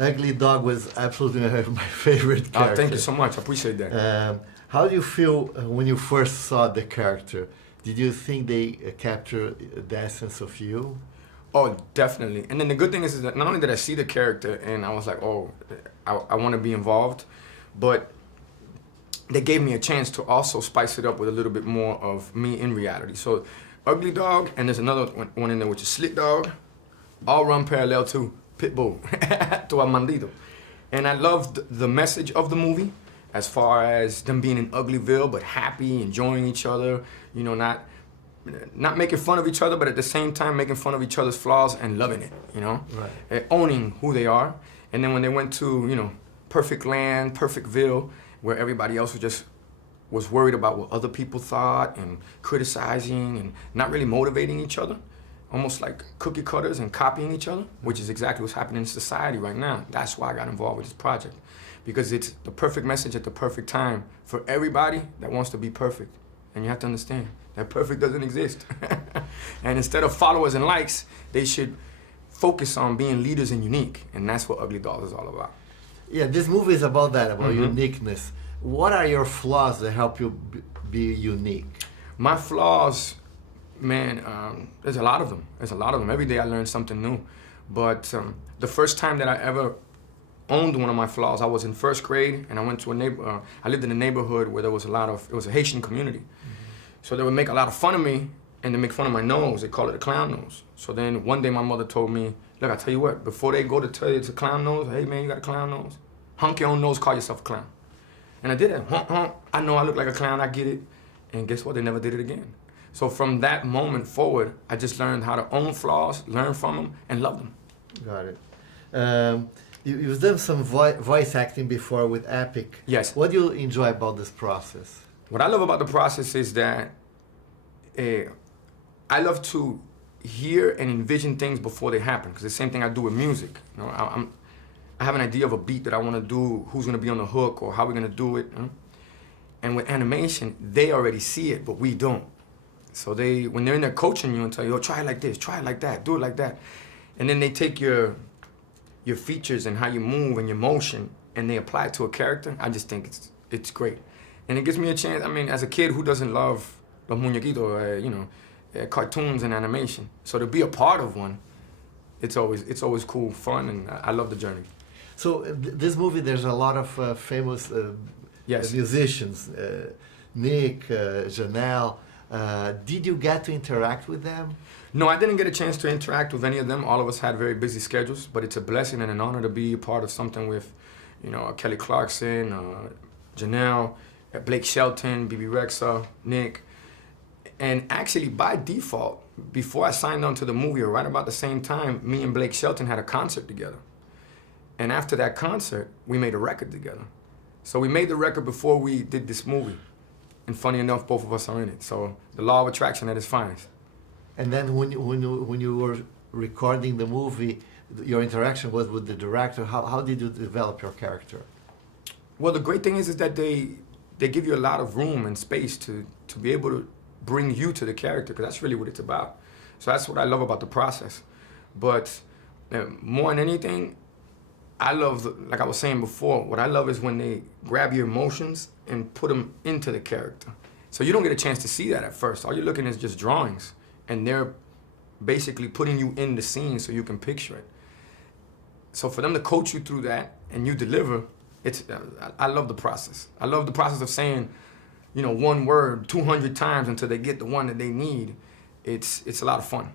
Ugly Dog was absolutely my favorite character. Thank you so much. I appreciate that. How do you feel when you first saw the character? Did you think they captured the essence of you? Oh, definitely. And then the good thing is that not only did I see the character and I was like, oh, I want to be involved, but they gave me a chance to also spice it up with a little bit more of me in reality. So Ugly Dog, and there's another one in there which is Slick Dog, all run parallel to Pitbull, to Armandito. And I loved the message of the movie as far as them being in Uglyville, but happy, enjoying each other, you know, not making fun of each other, but at the same time making fun of each other's flaws and loving it, you know? Right. Owning who they are. And then when they went to, you know, Perfect Land, Perfectville, where everybody else was worried about what other people thought and criticizing and not really motivating each other, almost like cookie cutters and copying each other, which is exactly what's happening in society right now. That's why I got involved with this project, because it's the perfect message at the perfect time for everybody that wants to be perfect. And you have to understand that perfect doesn't exist. And instead of followers and likes, they should focus on being leaders and unique. And that's what UglyDolls is all about. Yeah, this movie is about that, about uniqueness. What are your flaws that help you be unique? My flaws, man, there's a lot of them. There's a lot of them. Every day I learn something new. But the first time that I ever owned one of my flaws, I was in first grade, and I went to I lived in a neighborhood where there was it was a Haitian community. So they would make a lot of fun of me, and they make fun of my nose. They call it a clown nose. So then one day my mother told me, look, I tell you what, before they go to tell you it's a clown nose, hey man, you got a clown nose? Honk your own nose, call yourself a clown. And I did it. Honk, honk. I know I look like a clown, I get it. And guess what? They never did it again. So from that moment forward, I just learned how to own flaws, learn from them, and love them. Got it. You've done some voice acting before with Epic. Yes. What do you enjoy about this process? What I love about the process is that I love to hear and envision things before they happen, because the same thing I do with music. You know, I have an idea of a beat that I want to do, who's going to be on the hook, or how we're going to do it. You know? And with animation, they already see it, but we don't. So when they're in there coaching you and tell you, oh, try it like this, try it like that, do it like that. And then they take your features and how you move and your motion, and they apply it to a character. I just think it's great. And it gives me a chance. I mean, as a kid, who doesn't love los muñequitos, you know, cartoons and animation? So to be a part of one, it's always cool, fun, and I love the journey. So this movie, there's a lot of famous yes. musicians, Nick, Janelle. Did you get to interact with them? No, I didn't get a chance to interact with any of them. All of us had very busy schedules, but it's a blessing and an honor to be a part of something with, you know, Kelly Clarkson, Janelle, Blake Shelton, BB Rexa, Nick. And actually, by default, before I signed on to the movie, or right about the same time, me and Blake Shelton had a concert together. And after that concert, we made a record together. So we made the record before we did this movie. And funny enough, both of us are in it. So the law of attraction at its finest. And then when you were recording the movie, your interaction was with the director. How did you develop your character? Well, the great thing is that they give you a lot of room and space to be able to bring you to the character, because that's really what it's about. So that's what I love about the process. But more than anything, I love, like I was saying before, what I love is when they grab your emotions and put them into the character. So you don't get a chance to see that at first. All you're looking at is just drawings, and they're basically putting you in the scene so you can picture it. So for them to coach you through that and you deliver, I love the process. I love the process of saying, you know, one word 200 times until they get the one that they need. It's a lot of fun.